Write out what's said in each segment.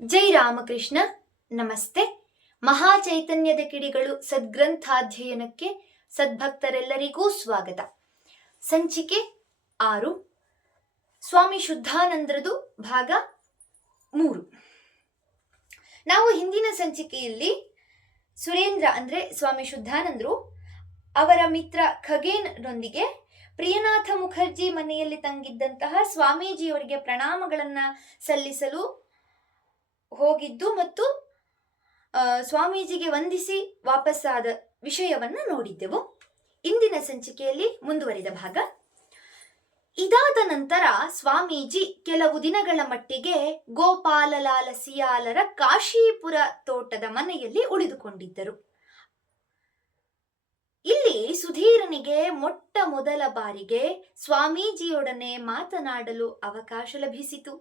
ಜೈ ರಾಮಕೃಷ್ಣ. ನಮಸ್ತೆ. ಮಹಾಚೈತನ್ಯದ ಕಿಡಿಗಳು ಸದ್ಗ್ರಂಥಾಧ್ಯಯನಕ್ಕೆ ಸದ್ಭಕ್ತರೆಲ್ಲರಿಗೂ ಸ್ವಾಗತ. ಸಂಚಿಕೆ 6, ಸ್ವಾಮಿ ಶುದ್ಧಾನಂದರದು ಭಾಗ 3. ನಾವು ಹಿಂದಿನ ಸಂಚಿಕೆಯಲ್ಲಿ ಸುರೇಂದ್ರ ಅಂದ್ರೆ ಸ್ವಾಮಿ ಶುದ್ಧಾನಂದರು ಅವರ ಮಿತ್ರ ಖಗೇನ್ನೊಂದಿಗೆ ಪ್ರಿಯನಾಥ ಮುಖರ್ಜಿ ಮನೆಯಲ್ಲಿ ತಂಗಿದ್ದಂತಹ ಸ್ವಾಮೀಜಿಯವರಿಗೆ ಪ್ರಣಾಮಗಳನ್ನ ಸಲ್ಲಿಸಲು ಹೋಗಿದ್ದು ಮತ್ತು ಸ್ವಾಮೀಜಿಗೆ ವಂದಿಸಿ ವಾಪಸ್ಸಾದ ವಿಷಯವನ್ನ ನೋಡಿದ್ದೆವು. ಇಂದಿನ ಸಂಚಿಕೆಯಲ್ಲಿ ಮುಂದುವರಿದ ಭಾಗ. ಇದಾದ ನಂತರ ಸ್ವಾಮೀಜಿ ಕೆಲವು ದಿನಗಳ ಮಟ್ಟಿಗೆ ಗೋಪಾಲಲಾಲ ಸಿಯಾಲರ ಕಾಶೀಪುರ ತೋಟದ ಮನೆಯಲ್ಲಿ ಉಳಿದುಕೊಂಡಿದ್ದರು. ಇಲ್ಲಿ ಸುಧೀರನಿಗೆ ಮೊಟ್ಟ ಮೊದಲ ಬಾರಿಗೆ ಸ್ವಾಮೀಜಿಯೊಡನೆ ಮಾತನಾಡಲು ಅವಕಾಶ ಲಭಿಸಿತು.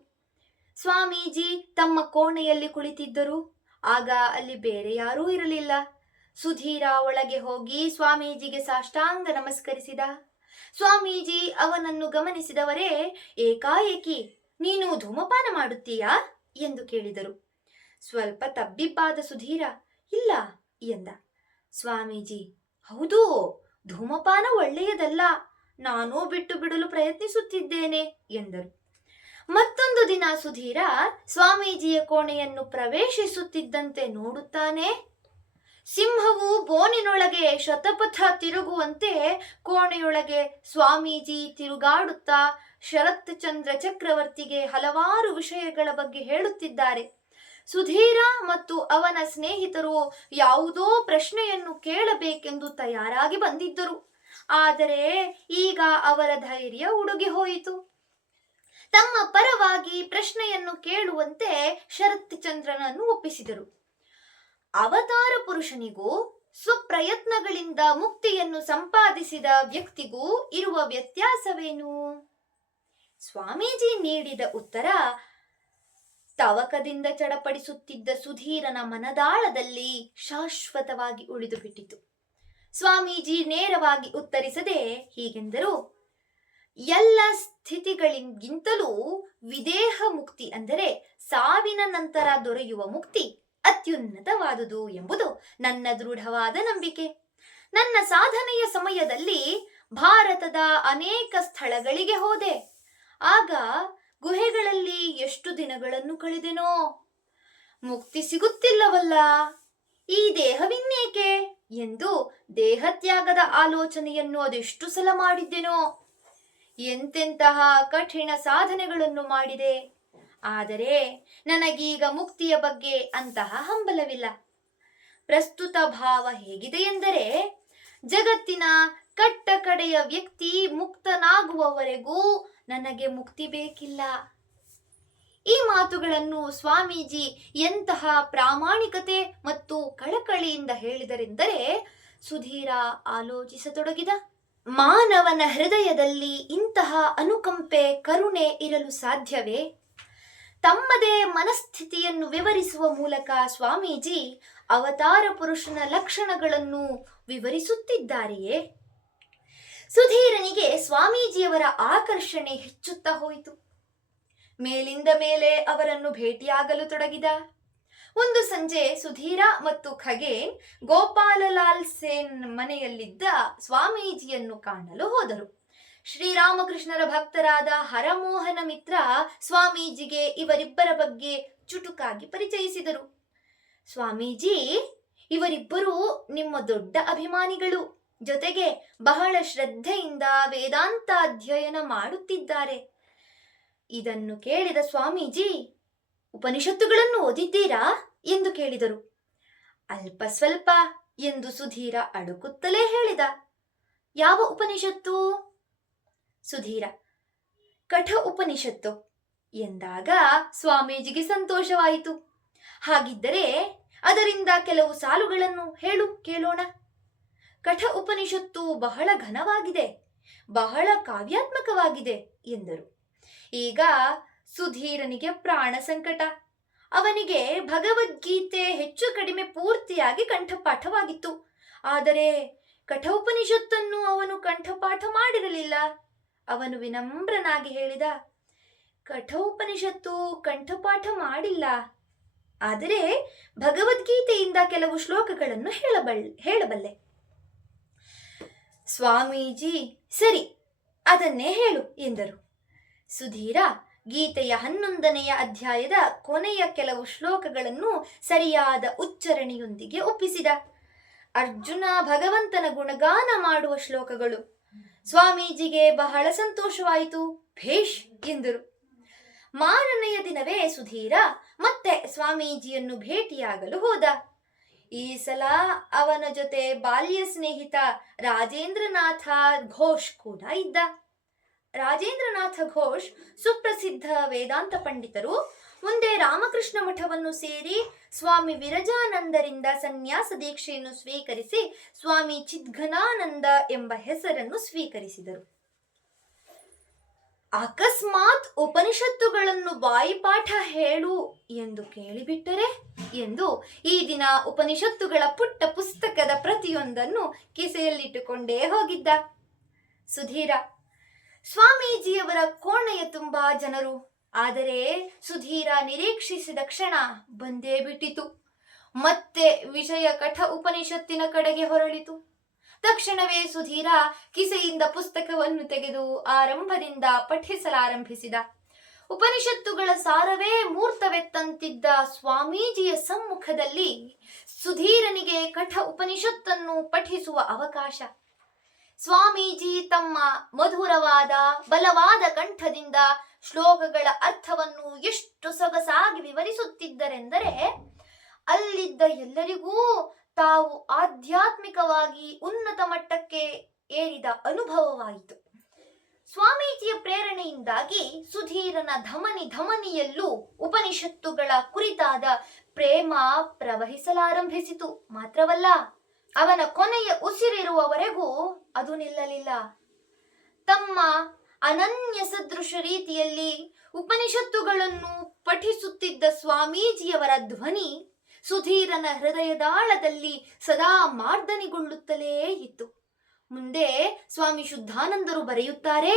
ಸ್ವಾಮೀಜಿ ತಮ್ಮ ಕೋಣೆಯಲ್ಲಿ ಕುಳಿತಿದ್ದರು. ಆಗ ಅಲ್ಲಿ ಬೇರೆ ಯಾರೂ ಇರಲಿಲ್ಲ. ಸುಧೀರ ಒಳಗೆ ಹೋಗಿ ಸ್ವಾಮೀಜಿಗೆ ಸಾಷ್ಟಾಂಗ ನಮಸ್ಕರಿಸಿದ. ಸ್ವಾಮೀಜಿ ಅವನನ್ನು ಗಮನಿಸಿದವರೇ ಏಕಾಏಕಿ ನೀನು ಧೂಮಪಾನ ಮಾಡುತ್ತೀಯಾ ಎಂದು ಕೇಳಿದರು. ಸ್ವಲ್ಪ ತಬ್ಬಿಬ್ಬಾದ ಸುಧೀರ ಇಲ್ಲ ಎಂದ. ಸ್ವಾಮೀಜಿ ಹೌದು, ಧೂಮಪಾನ ಒಳ್ಳೆಯದಲ್ಲ, ನಾನೂ ಬಿಟ್ಟು ಬಿಡಲು ಪ್ರಯತ್ನಿಸುತ್ತಿದ್ದೇನೆ ಎಂದರು. ಮತ್ತೊಂದು ದಿನ ಸುಧೀರ ಸ್ವಾಮೀಜಿಯ ಕೋಣೆಯನ್ನು ಪ್ರವೇಶಿಸುತ್ತಿದ್ದಂತೆ ನೋಡುತ್ತಾನೆ, ಸಿಂಹವು ಬೋನಿನೊಳಗೆ ಶತಪಥ ತಿರುಗುವಂತೆ ಕೋಣೆಯೊಳಗೆ ಸ್ವಾಮೀಜಿ ತಿರುಗಾಡುತ್ತಾ ಶರತ್ ಚಂದ್ರ ಚಕ್ರವರ್ತಿಗೆ ಹಲವಾರು ವಿಷಯಗಳ ಬಗ್ಗೆ ಹೇಳುತ್ತಿದ್ದಾರೆ. ಸುಧೀರ ಮತ್ತು ಅವನ ಸ್ನೇಹಿತರು ಯಾವುದೋ ಪ್ರಶ್ನೆಯನ್ನು ಕೇಳಬೇಕೆಂದು ತಯಾರಾಗಿ ಬಂದಿದ್ದರು. ಆದರೆ ಈಗ ಅವರ ಧೈರ್ಯ ಉಡುಗಿ ಹೋಯಿತು. ತಮ್ಮ ಪರವಾಗಿ ಪ್ರಶ್ನೆಯನ್ನು ಕೇಳುವಂತೆ ಶರತ್ ಚಂದ್ರನನ್ನು ಒಪ್ಪಿಸಿದರು. ಅವತಾರ ಪುರುಷನಿಗೂ ಸ್ವಪ್ರಯತ್ನಗಳಿಂದ ಮುಕ್ತಿಯನ್ನು ಸಂಪಾದಿಸಿದ ವ್ಯಕ್ತಿಗೂ ಇರುವ ವ್ಯತ್ಯಾಸವೇನು? ಸ್ವಾಮೀಜಿ ನೀಡಿದ ಉತ್ತರ ತವಕದಿಂದ ಚಡಪಡಿಸುತ್ತಿದ್ದ ಸುಧೀರನ ಮನದಾಳದಲ್ಲಿ ಶಾಶ್ವತವಾಗಿ ಉಳಿದು ಬಿಟ್ಟಿತು. ಸ್ವಾಮೀಜಿ ನೇರವಾಗಿ ಉತ್ತರಿಸದೆ ಹೀಗೆಂದರು, ಎಲ್ಲ ಸ್ಥಿತಿಗಳಿಗಿಂತಲೂ ವಿದೇಹ ಮುಕ್ತಿ ಅಂದರೆ ಸಾವಿನ ನಂತರ ದೊರೆಯುವ ಮುಕ್ತಿ ಅತ್ಯುನ್ನತವಾದುದು ಎಂಬುದು ನನ್ನ ದೃಢವಾದ ನಂಬಿಕೆ. ನನ್ನ ಸಾಧನೆಯ ಸಮಯದಲ್ಲಿ ಭಾರತದ ಅನೇಕ ಸ್ಥಳಗಳಿಗೆ ಹೋದೆ. ಆಗ ಗುಹೆಗಳಲ್ಲಿ ಎಷ್ಟು ದಿನಗಳನ್ನು ಕಳೆದೆನೋ. ಮುಕ್ತಿ ಸಿಗುತ್ತಿಲ್ಲವಲ್ಲ, ಈ ದೇಹವಿನ್ನೇಕೆ ಎಂದು ದೇಹತ್ಯಾಗದ ಆಲೋಚನೆಯನ್ನು ಅದೆಷ್ಟು ಸಲ ಮಾಡಿದ್ದೆನೋ. ಎಂತೆಂತಹ ಕಠಿಣ ಸಾಧನೆಗಳನ್ನು ಮಾಡಿದೆ. ಆದರೆ ನನಗೀಗ ಮುಕ್ತಿಯ ಬಗ್ಗೆ ಅಂತಹ ಹಂಬಲವಿಲ್ಲ. ಪ್ರಸ್ತುತ ಭಾವ ಹೇಗಿದೆ ಎಂದರೆ, ಜಗತ್ತಿನ ಕಟ್ಟ ಕಡೆಯ ವ್ಯಕ್ತಿ ಮುಕ್ತನಾಗುವವರೆಗೂ ನನಗೆ ಮುಕ್ತಿ ಬೇಕಿಲ್ಲ. ಈ ಮಾತುಗಳನ್ನು ಸ್ವಾಮೀಜಿ ಎಂತಹ ಪ್ರಾಮಾಣಿಕತೆ ಮತ್ತು ಕಳಕಳಿಯಿಂದ ಹೇಳಿದರೆಂದರೆ ಸುಧೀರ ಆಲೋಚಿಸತೊಡಗಿದ. ಮಾನವನ ಹೃದಯದಲ್ಲಿ ಇಂತಹ ಅನುಕಂಪೆ, ಕರುಣೆ ಇರಲು ಸಾಧ್ಯವೇ? ತಮ್ಮದೇ ಮನಸ್ಥಿತಿಯನ್ನು ವಿವರಿಸುವ ಮೂಲಕ ಸ್ವಾಮೀಜಿ ಅವತಾರ ಪುರುಷನ ಲಕ್ಷಣಗಳನ್ನು ವಿವರಿಸುತ್ತಿದ್ದಾರೆಯೇ? ಸುಧೀರನಿಗೆ ಸ್ವಾಮೀಜಿಯವರ ಆಕರ್ಷಣೆ ಹೆಚ್ಚುತ್ತಾ ಹೋಯಿತು. ಮೇಲಿಂದ ಮೇಲೆ ಅವರನ್ನು ಭೇಟಿಯಾಗಲು ತೊಡಗಿದ. ಒಂದು ಸಂಜೆ ಸುಧೀರ ಮತ್ತು ಖಗೇನ್ ಗೋಪಾಲಲಾಲ್ ಸೇನ್ ಮನೆಯಲ್ಲಿದ್ದ ಸ್ವಾಮೀಜಿಯನ್ನು ಕಾಣಲು ಹೋದರು. ಶ್ರೀರಾಮಕೃಷ್ಣರ ಭಕ್ತರಾದ ಹರಮೋಹನ ಮಿತ್ರ ಸ್ವಾಮೀಜಿಗೆ ಇವರಿಬ್ಬರ ಬಗ್ಗೆ ಚುಟುಕಾಗಿ ಪರಿಚಯಿಸಿದರು. ಸ್ವಾಮೀಜಿ, ಇವರಿಬ್ಬರು ನಿಮ್ಮ ದೊಡ್ಡ ಅಭಿಮಾನಿಗಳು, ಜೊತೆಗೆ ಬಹಳ ಶ್ರದ್ಧೆಯಿಂದ ವೇದಾಂತ ಅಧ್ಯಯನ ಮಾಡುತ್ತಿದ್ದಾರೆ. ಇದನ್ನು ಕೇಳಿದ ಸ್ವಾಮೀಜಿ, ಉಪನಿಷತ್ತುಗಳನ್ನು ಓದಿದ್ದೀರಾ ಎಂದು ಕೇಳಿದರು. ಅಲ್ಪ ಸ್ವಲ್ಪ ಎಂದು ಸುಧೀರ ಅಡುಕುತ್ತಲೇ ಹೇಳಿದ. ಯಾವ ಉಪನಿಷತ್ತು? ಸುಧೀರ, ಕಠ ಉಪನಿಷತ್ತು ಎಂದಾಗ ಸ್ವಾಮೀಜಿಗೆ ಸಂತೋಷವಾಯಿತು. ಹಾಗಿದ್ದರೆ ಅದರಿಂದ ಕೆಲವು ಸಾಲುಗಳನ್ನು ಹೇಳು ಕೇಳೋಣ. ಕಠ ಉಪನಿಷತ್ತು ಬಹಳ ಘನವಾಗಿದೆ, ಬಹಳ ಕಾವ್ಯಾತ್ಮಕವಾಗಿದೆ ಎಂದರು. ಈಗ ಸುಧೀರನಿಗೆ ಪ್ರಾಣ ಸಂಕಟ. ಅವನಿಗೆ ಭಗವದ್ಗೀತೆ ಹೆಚ್ಚು ಕಡಿಮೆ ಪೂರ್ತಿಯಾಗಿ ಕಂಠಪಾಠವಾಗಿತ್ತು. ಆದರೆ ಕಠೋಪನಿಷತ್ತನ್ನು ಅವನು ಕಂಠಪಾಠ ಮಾಡಿರಲಿಲ್ಲ. ಅವನು ವಿನಮ್ರನಾಗಿ ಹೇಳಿದ, ಕಠೋಪನಿಷತ್ತು ಕಂಠಪಾಠ ಮಾಡಿಲ್ಲ, ಆದರೆ ಭಗವದ್ಗೀತೆಯಿಂದ ಕೆಲವು ಶ್ಲೋಕಗಳನ್ನು ಹೇಳಬಲ್ಲೆ. ಸ್ವಾಮೀಜಿ, ಸರಿ, ಅದನ್ನೇ ಹೇಳು ಎಂದರು. ಸುಧೀರ ಗೀತೆಯ 11ನೆಯ ಅಧ್ಯಾಯದ ಕೊನೆಯ ಕೆಲವು ಶ್ಲೋಕಗಳನ್ನು ಸರಿಯಾದ ಉಚ್ಚರಣೆಯೊಂದಿಗೆ ಒಪ್ಪಿಸಿದ. ಅರ್ಜುನ ಭಗವಂತನ ಗುಣಗಾನ ಮಾಡುವ ಶ್ಲೋಕಗಳು. ಸ್ವಾಮೀಜಿಗೆ ಬಹಳ ಸಂತೋಷವಾಯಿತು. ಭೇಷ್ ಎಂದರು. ಮಾರನೆಯ ದಿನವೇ ಸುಧೀರ ಮತ್ತೆ ಸ್ವಾಮೀಜಿಯನ್ನು ಭೇಟಿಯಾಗಲು ಹೋದ. ಈ ಸಲ ಅವನ ಜೊತೆ ಬಾಲ್ಯ ಸ್ನೇಹಿತ ರಾಜೇಂದ್ರನಾಥ ಘೋಷ್ ಕೂಡ ಇದ್ದ. ರಾಜೇಂದ್ರನಾಥ ಘೋಷ್ ಸುಪ್ರಸಿದ್ಧ ವೇದಾಂತ ಪಂಡಿತರು. ಮುಂದೆ ರಾಮಕೃಷ್ಣ ಮಠವನ್ನು ಸೇರಿ ಸ್ವಾಮಿ ವಿರಜಾನಂದರಿಂದ ಸನ್ಯಾಸ ದೀಕ್ಷೆಯನ್ನು ಸ್ವೀಕರಿಸಿ ಸ್ವಾಮಿ ಚಿದ್ಘನಾನಂದ ಎಂಬ ಹೆಸರನ್ನು ಸ್ವೀಕರಿಸಿದರು. ಅಕಸ್ಮಾತ್ ಉಪನಿಷತ್ತುಗಳನ್ನು ಬಾಯಿಪಾಠ ಹೇಳು ಎಂದು ಕೇಳಿಬಿಟ್ಟರೆ ಎಂದು ಈ ದಿನ ಉಪನಿಷತ್ತುಗಳ ಪುಟ್ಟ ಪುಸ್ತಕದ ಪ್ರತಿಯೊಂದನ್ನು ಕಿಸೆಯಲ್ಲಿಟ್ಟುಕೊಂಡೇ ಹೋಗಿದ್ದ ಸುಧೀರ. ಸ್ವಾಮೀಜಿಯವರ ಕೋಣೆಯ ತುಂಬಾ ಜನರು. ಆದರೆ ಸುಧೀರ ನಿರೀಕ್ಷಿಸಿದ ಕ್ಷಣ ಬಂದೇ ಬಿಟ್ಟಿತು. ಮತ್ತೆ ವಿಷಯ ಕಠ ಉಪನಿಷತ್ತಿನ ಕಡೆಗೆ ಹೊರಳಿತು. ತಕ್ಷಣವೇ ಸುಧೀರ ಕಿಸೆಯಿಂದ ಪುಸ್ತಕವನ್ನು ತೆಗೆದು ಆರಂಭದಿಂದ ಪಠಿಸಲಾರಂಭಿಸಿದ. ಉಪನಿಷತ್ತುಗಳ ಸಾರವೇ ಮೂರ್ತವೆತ್ತಂತಿದ್ದ ಸ್ವಾಮೀಜಿಯ ಸಮ್ಮುಖದಲ್ಲಿ ಸುಧೀರನಿಗೆ ಕಠ ಉಪನಿಷತ್ತನ್ನು ಪಠಿಸುವ ಅವಕಾಶ. ಸ್ವಾಮೀಜಿ ತಮ್ಮ ಮಧುರವಾದ ಬಲವಾದ ಕಂಠದಿಂದ ಶ್ಲೋಕಗಳ ಅರ್ಥವನ್ನು ಎಷ್ಟು ಸೊಗಸಾಗಿ ವಿವರಿಸುತ್ತಿದ್ದರೆಂದರೆ ಅಲ್ಲಿದ್ದ ಎಲ್ಲರಿಗೂ ತಾವು ಆಧ್ಯಾತ್ಮಿಕವಾಗಿ ಉನ್ನತ ಮಟ್ಟಕ್ಕೆ ಏರಿದ ಅನುಭವವಾಯಿತು. ಸ್ವಾಮೀಜಿಯ ಪ್ರೇರಣೆಯಿಂದಾಗಿ ಸುಧೀರನ ಧಮನಿಯಲ್ಲೂ ಉಪನಿಷತ್ತುಗಳ ಕುರಿತಾದ ಪ್ರೇಮ ಪ್ರವಹಿಸಲಾರಂಭಿಸಿತು. ಮಾತ್ರವಲ್ಲ, ಅವನ ಕೊನೆಯ ಉಸಿರಿರುವವರೆಗೂ ಅದು ನಿಲ್ಲಲಿಲ್ಲ. ತಮ್ಮ ಅನನ್ಯ ಸದೃಶ ರೀತಿಯಲ್ಲಿ ಉಪನಿಷತ್ತುಗಳನ್ನು ಪಠಿಸುತ್ತಿದ್ದ ಸ್ವಾಮೀಜಿಯವರ ಧ್ವನಿ ಸುಧೀರನ ಹೃದಯದಾಳದಲ್ಲಿ ಸದಾ ಮಾರ್ದನಿಗೊಳ್ಳುತ್ತಲೇ ಇತ್ತು. ಮುಂದೆ ಸ್ವಾಮಿ ಶುದ್ಧಾನಂದರು ಬರೆಯುತ್ತಾರೆ,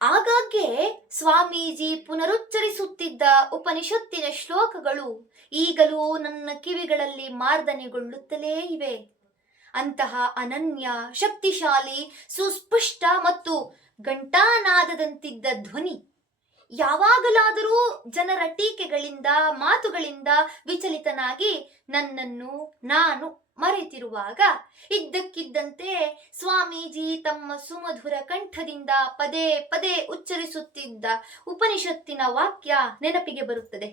ಆಗಾಗ್ಗೆ ಸ್ವಾಮೀಜಿ ಪುನರುಚ್ಚರಿಸುತ್ತಿದ್ದ ಉಪನಿಷತ್ತಿನ ಶ್ಲೋಕಗಳು ಈಗಲೂ ನನ್ನ ಕಿವಿಗಳಲ್ಲಿ ಮಾರ್ದನೆಗೊಳ್ಳುತ್ತಲೇ ಇವೆ. ಅಂತಹ ಅನನ್ಯ, ಶಕ್ತಿಶಾಲಿ, ಸುಸ್ಪಷ್ಟ ಮತ್ತು ಘಂಟಾನಾದದಂತಿದ್ದ ಧ್ವನಿ ಯಾವಾಗಲಾದರೂ ಜನರ ಟೀಕೆಗಳಿಂದ, ಮಾತುಗಳಿಂದ ವಿಚಲಿತನಾಗಿ ನನ್ನನ್ನು ನಾನು ಮರೆತಿರುವಾಗ ಇದ್ದಕ್ಕಿದ್ದಂತೆ ಸ್ವಾಮೀಜಿ ತಮ್ಮ ಸುಮಧುರ ಕಂಠದಿಂದ ಪದೇ ಪದೇ ಉಚ್ಚರಿಸುತ್ತಿದ್ದ ಉಪನಿಷತ್ತಿನ ವಾಕ್ಯ ನೆನಪಿಗೆ ಬರುತ್ತದೆ.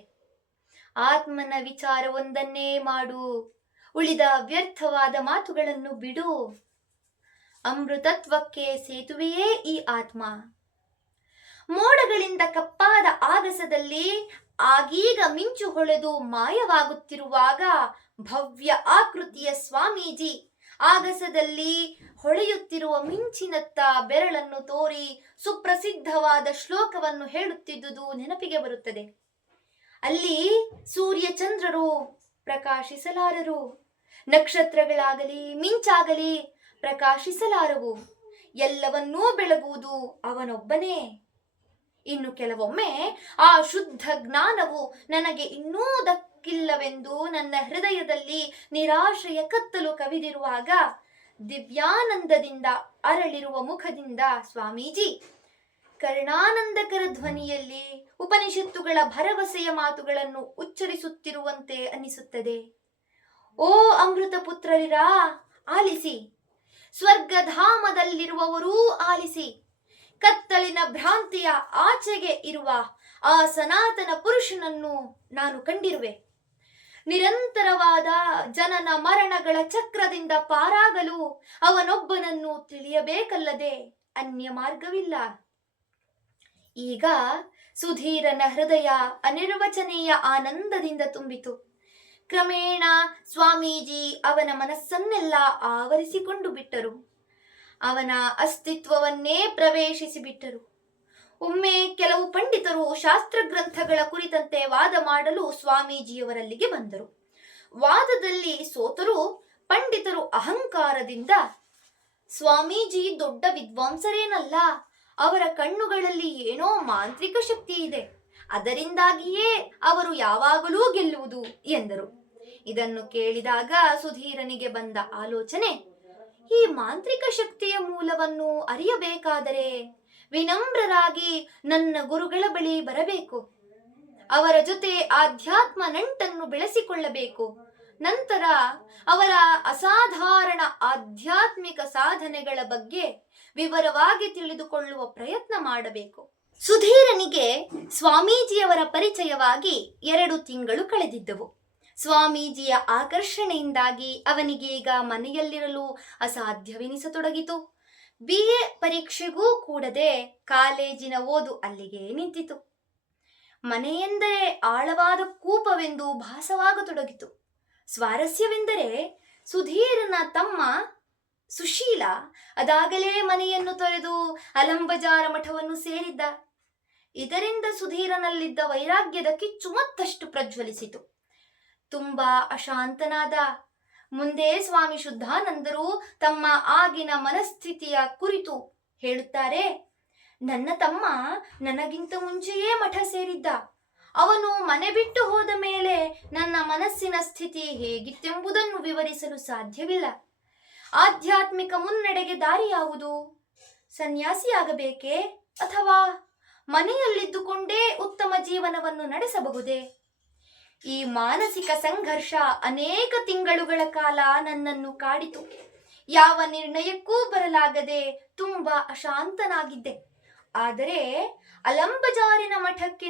ಆತ್ಮನ ವಿಚಾರವೊಂದನ್ನೇ ಮಾಡು, ಉಳಿದ ವ್ಯರ್ಥವಾದ ಮಾತುಗಳನ್ನು ಬಿಡು. ಅಮೃತತ್ವಕ್ಕೆ ಸೇತುವೆಯೇ ಈ ಆತ್ಮ. ಮೋಡಗಳಿಂದ ಕಪ್ಪಾದ ಆಗಸದಲ್ಲಿ ಆಗೀಗ ಮಿಂಚು ಹೊಳೆದು ಮಾಯವಾಗುತ್ತಿರುವಾಗ ಭವ್ಯ ಆಕೃತಿಯ ಸ್ವಾಮೀಜಿ ಆಗಸದಲ್ಲಿ ಹೊಳೆಯುತ್ತಿರುವ ಮಿಂಚಿನತ್ತ ಬೆರಳನ್ನು ತೋರಿ ಸುಪ್ರಸಿದ್ಧವಾದ ಶ್ಲೋಕವನ್ನು ಹೇಳುತ್ತಿದ್ದುದು ನೆನಪಿಗೆ ಬರುತ್ತದೆ. ಅಲ್ಲಿ ಸೂರ್ಯ ಚಂದ್ರರು ಪ್ರಕಾಶಿಸಲಾರರು, ನಕ್ಷತ್ರಗಳಾಗಲಿ ಮಿಂಚಾಗಲಿ ಪ್ರಕಾಶಿಸಲಾರವು. ಎಲ್ಲವನ್ನೂ ಬೆಳಗುವುದು ಅವನೊಬ್ಬನೇ. ಇನ್ನು ಕೆಲವೊಮ್ಮೆ ಆ ಶುದ್ಧ ಜ್ಞಾನವು ನನಗೆ ಇನ್ನೂ ದಕ್ಕಿಲ್ಲವೆಂದು ನನ್ನ ಹೃದಯದಲ್ಲಿ ನಿರಾಶೆಯ ಕತ್ತಲು ಕವಿದಿರುವಾಗ ದಿವ್ಯಾನಂದದಿಂದ ಅರಳಿರುವ ಮುಖದಿಂದ ಸ್ವಾಮೀಜಿ ಕರುಣಾನಂದಕರ ಧ್ವನಿಯಲ್ಲಿ ಉಪನಿಷತ್ತುಗಳ ಭರವಸೆಯ ಮಾತುಗಳನ್ನು ಉಚ್ಚರಿಸುತ್ತಿರುವಂತೆ ಅನಿಸುತ್ತದೆ. ಓ ಅಮೃತ ಪುತ್ರರಿರಾ, ಆಲಿಸಿ. ಸ್ವರ್ಗಧಾಮದಲ್ಲಿರುವವರೂ ಆಲಿಸಿ. ಕತ್ತಲಿನ ಭ್ರಾಂತಿಯ ಆಚೆಗೆ ಇರುವ ಆ ಸನಾತನ ಪುರುಷನನ್ನು ನಾನು ಕಂಡಿರುವೆ. ನಿರಂತರವಾದ ಜನನ ಮರಣಗಳ ಚಕ್ರದಿಂದ ಪಾರಾಗಲು ಅವನೊಬ್ಬನನ್ನು ತಿಳಿಯಬೇಕಲ್ಲದೆ ಅನ್ಯ ಮಾರ್ಗವಿಲ್ಲ. ಈಗ ಸುಧೀರನ ಹೃದಯ ಅನಿರ್ವಚನೀಯ ಆನಂದದಿಂದ ತುಂಬಿತು. ಕ್ರಮೇಣ ಸ್ವಾಮೀಜಿ ಅವನ ಮನಸ್ಸನ್ನೆಲ್ಲ ಆವರಿಸಿಕೊಂಡು ಬಿಟ್ಟರು. ಅವನ ಅಸ್ತಿತ್ವವನ್ನೇ ಪ್ರವೇಶಿಸಿ ಬಿಟ್ಟರು. ಒಮ್ಮೆ ಕೆಲವು ಪಂಡಿತರು ಶಾಸ್ತ್ರ ಗ್ರಂಥಗಳ ಕುರಿತಂತೆ ವಾದ ಮಾಡಲು ಸ್ವಾಮೀಜಿಯವರಲ್ಲಿಗೆ ಬಂದರು. ವಾದದಲ್ಲಿ ಸೋತರೂ ಪಂಡಿತರು ಅಹಂಕಾರದಿಂದ, ಸ್ವಾಮೀಜಿ ದೊಡ್ಡ ವಿದ್ವಾಂಸರೇನಲ್ಲ, ಅವರ ಕಣ್ಣುಗಳಲ್ಲಿ ಏನೋ ಮಾಂತ್ರಿಕ ಶಕ್ತಿ ಇದೆ, ಅದರಿಂದಾಗಿಯೇ ಅವರು ಯಾವಾಗಲೂ ಗೆಲ್ಲುವುದು ಎಂದರು. ಇದನ್ನು ಕೇಳಿದಾಗ ಸುಧೀರನಿಗೆ ಬಂದ ಆಲೋಚನೆ, ಈ ಮಾಂತ್ರಿಕ ಶಕ್ತಿಯ ಮೂಲವನ್ನು ಅರಿಯಬೇಕಾದರೆ ವಿನಮ್ರರಾಗಿ ನನ್ನ ಗುರುಗಳ ಬಳಿ ಬರಬೇಕು, ಅವರ ಜೊತೆ ಆಧ್ಯಾತ್ಮ ನಂಟನ್ನು ಬೆಳೆಸಿಕೊಳ್ಳಬೇಕು, ನಂತರ ಅವರ ಅಸಾಧಾರಣ ಆಧ್ಯಾತ್ಮಿಕ ಸಾಧನೆಗಳ ಬಗ್ಗೆ ವಿವರವಾಗಿ ತಿಳಿದುಕೊಳ್ಳುವ ಪ್ರಯತ್ನ ಮಾಡಬೇಕು. ಸುಧೀರನಿಗೆ ಸ್ವಾಮೀಜಿಯವರ ಪರಿಚಯವಾಗಿ 2 ತಿಂಗಳು ಕಳೆದಿದ್ದವು. ಸ್ವಾಮೀಜಿಯ ಆಕರ್ಷಣೆಯಿಂದಾಗಿ ಅವನಿಗೀಗ ಮನೆಯಲ್ಲಿರಲು ಅಸಾಧ್ಯವೆನಿಸತೊಡಗಿತು. BA ಪರೀಕ್ಷೆಗೂ ಕೂಡದೆ ಕಾಲೇಜಿನ ಓದು ಅಲ್ಲಿಗೆ ನಿಂತಿತು. ಮನೆಯೆಂದರೆ ಆಳವಾದ ಕೂಪವೆಂದು ಭಾಸವಾಗತೊಡಗಿತು. ಸ್ವಾರಸ್ಯವೆಂದರೆ ಸುಧೀರನ ತಮ್ಮ ಸುಶೀಲ ಅದಾಗಲೇ ಮನೆಯನ್ನು ತೊರೆದು ಅಲಂಬಜಾರ ಮಠವನ್ನು ಸೇರಿದ್ದ. ಇದರಿಂದ ಸುಧೀರನಲ್ಲಿದ್ದ ವೈರಾಗ್ಯದ ಕಿಚ್ಚು ಮತ್ತಷ್ಟು ಪ್ರಜ್ವಲಿಸಿತು. ತುಂಬಾ ಅಶಾಂತನಾದ. ಮುಂದೆ ಸ್ವಾಮಿ ಶುದ್ಧಾನಂದರು ತಮ್ಮ ಆಗಿನ ಮನಸ್ಥಿತಿಯ ಕುರಿತು ಹೇಳುತ್ತಾರೆ, ನನ್ನ ತಮ್ಮ ನನಗಿಂತ ಮುಂಚೆಯೇ ಮಠ ಸೇರಿದ್ದ. ಅವನು ಮನೆ ಬಿಟ್ಟು ಹೋದ ಮೇಲೆ ನನ್ನ ಮನಸ್ಸಿನ ಸ್ಥಿತಿ ಹೇಗಿತ್ತೆಂಬುದನ್ನು ವಿವರಿಸಲು ಸಾಧ್ಯವಿಲ್ಲ. ಆಧ್ಯಾತ್ಮಿಕ ಮುನ್ನಡೆಗೆ ದಾರಿ ಯಾವುದು? ಸನ್ಯಾಸಿಯಾಗಬೇಕೇ ಅಥವಾ ಮನೆಯಲ್ಲಿದ್ದುಕೊಂಡೇ ಉತ್ತಮ ಜೀವನವನ್ನು ನಡೆಸಬಹುದೇ? ಈ ಮಾನಸಿಕ ಸಂಘರ್ಷ ಅನೇಕ ತಿಂಗಳುಗಳ ಕಾಲ ನನ್ನನ್ನು ಕಾಡಿತು. ಯಾವ ನಿರ್ಣಯಕ್ಕೂ ಬರಲಾಗದೆ ತುಂಬಾ ಅಶಾಂತನಾಗಿದ್ದೆ. ಆದರೆ ಅಲಂಬಜಾರಿನ ಮಠಕ್ಕೆ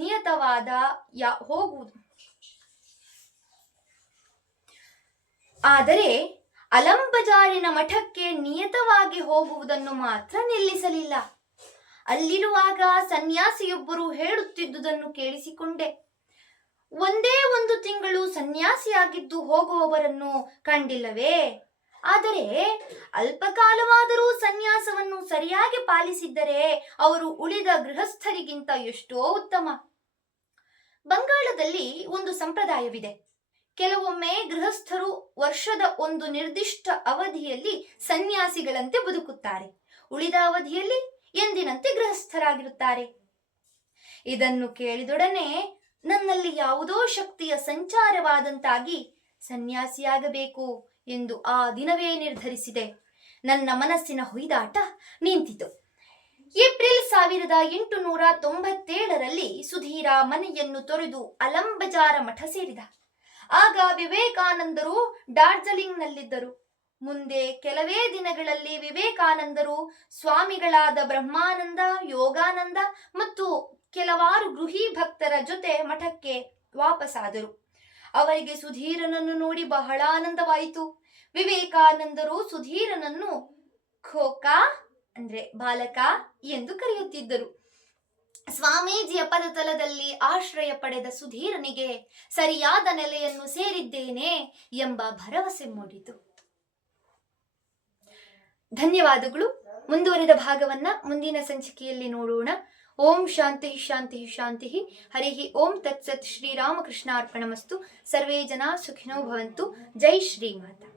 ನಿಯತವಾದ ಹೋಗುವುದು ಆದರೆ ಅಲಂಬಜಾರಿನ ಮಠಕ್ಕೆ ನಿಯತವಾಗಿ ಹೋಗುವುದನ್ನು ಮಾತ್ರ ನಿಲ್ಲಿಸಲಿಲ್ಲ. ಅಲ್ಲಿರುವಾಗ ಸನ್ಯಾಸಿಯೊಬ್ಬರು ಹೇಳುತ್ತಿದ್ದುದನ್ನು ಕೇಳಿಸಿಕೊಂಡೆ. ಒಂದೇ 1 ತಿಂಗಳು ಸನ್ಯಾಸಿಯಾಗಿದ್ದು ಹೋಗುವವರನ್ನು ಕಂಡಿಲ್ಲವೇ? ಆದರೆ ಅಲ್ಪಕಾಲವಾದರೂ ಸನ್ಯಾಸವನ್ನು ಸರಿಯಾಗಿ ಪಾಲಿಸಿದ್ದರೆ ಅವರು ಉಳಿದ ಗೃಹಸ್ಥರಿಗಿಂತ ಎಷ್ಟೋ ಉತ್ತಮ. ಬಂಗಾಳದಲ್ಲಿ ಒಂದು ಸಂಪ್ರದಾಯವಿದೆ. ಕೆಲವೊಮ್ಮೆ ಗೃಹಸ್ಥರು ವರ್ಷದ ಒಂದು ನಿರ್ದಿಷ್ಟ ಅವಧಿಯಲ್ಲಿ ಸನ್ಯಾಸಿಗಳಂತೆ ಬದುಕುತ್ತಾರೆ, ಉಳಿದ ಅವಧಿಯಲ್ಲಿ ಎಂದಿನಂತೆ ಗೃಹಸ್ಥರಾಗಿರುತ್ತಾರೆ. ಇದನ್ನು ಕೇಳಿದೊಡನೆ ನನ್ನಲ್ಲಿ ಯಾವುದೋ ಶಕ್ತಿಯ ಸಂಚಾರವಾದಂತಾಗಿ ಸನ್ಯಾಸಿಯಾಗಬೇಕು ಎಂದು ಆ ದಿನವೇ ನಿರ್ಧರಿಸಿದೆ. ನನ್ನ ಮನಸ್ಸಿನ ಹೊಯ್ದಾಟ ನಿಂತಿತು. ಏಪ್ರಿಲ್ 1897ರಲ್ಲಿ ಸುಧೀರ ಮನೆಯನ್ನು ತೊರೆದು ಅಲಂಬಜಾರ ಮಠ ಸೇರಿದ. ಆಗ ವಿವೇಕಾನಂದರು ಡಾರ್ಜಿಲಿಂಗ್ನಲ್ಲಿದ್ದರು. ಮುಂದೆ ಕೆಲವೇ ದಿನಗಳಲ್ಲಿ ವಿವೇಕಾನಂದರು ಸ್ವಾಮಿಗಳಾದ ಬ್ರಹ್ಮಾನಂದ, ಯೋಗಾನಂದ ಮತ್ತು ಕೆಲವಾರು ಗೃಹಿ ಭಕ್ತರ ಜೊತೆ ಮಠಕ್ಕೆ ವಾಪಸ್ಸಾದರು. ಅವರಿಗೆ ಸುಧೀರನನ್ನು ನೋಡಿ ಬಹಳ ಆನಂದವಾಯಿತು. ವಿವೇಕಾನಂದರು ಸುಧೀರನನ್ನು ಖೋಕಾ ಅಂದ್ರೆ ಬಾಲಕ ಎಂದು ಕರೆಯುತ್ತಿದ್ದರು. ಸ್ವಾಮೀಜಿಯ ಪದತಲದಲ್ಲಿ ಆಶ್ರಯ ಪಡೆದ ಸುಧೀರನಿಗೆ ಸರಿಯಾದ ನೆಲೆಯನ್ನು ಸೇರಿದ್ದೇನೆ ಎಂಬ ಭರವಸೆ ಮೂಡಿತು. ಧನ್ಯವಾದಗಳು. ಮುಂದುವರಿದ ಭಾಗವನ್ನ ಮುಂದಿನ ಸಂಚಿಕೆಯಲ್ಲಿ ನೋಡೋಣ. ಓಂ ಶಾಂತಿ ಶಾಂತಿ ಶಾಂತಿ. ಹರಿ ಓಂ ತತ್ಸತ್. ಶ್ರೀರಾಮಕೃಷ್ಣಾರ್ಪಣಮಸ್ತು. ಸರ್ವೇ ಜನ ಸುಖಿನೋ ಭವಂತು. ಜೈ ಶ್ರೀಮಾತಾ.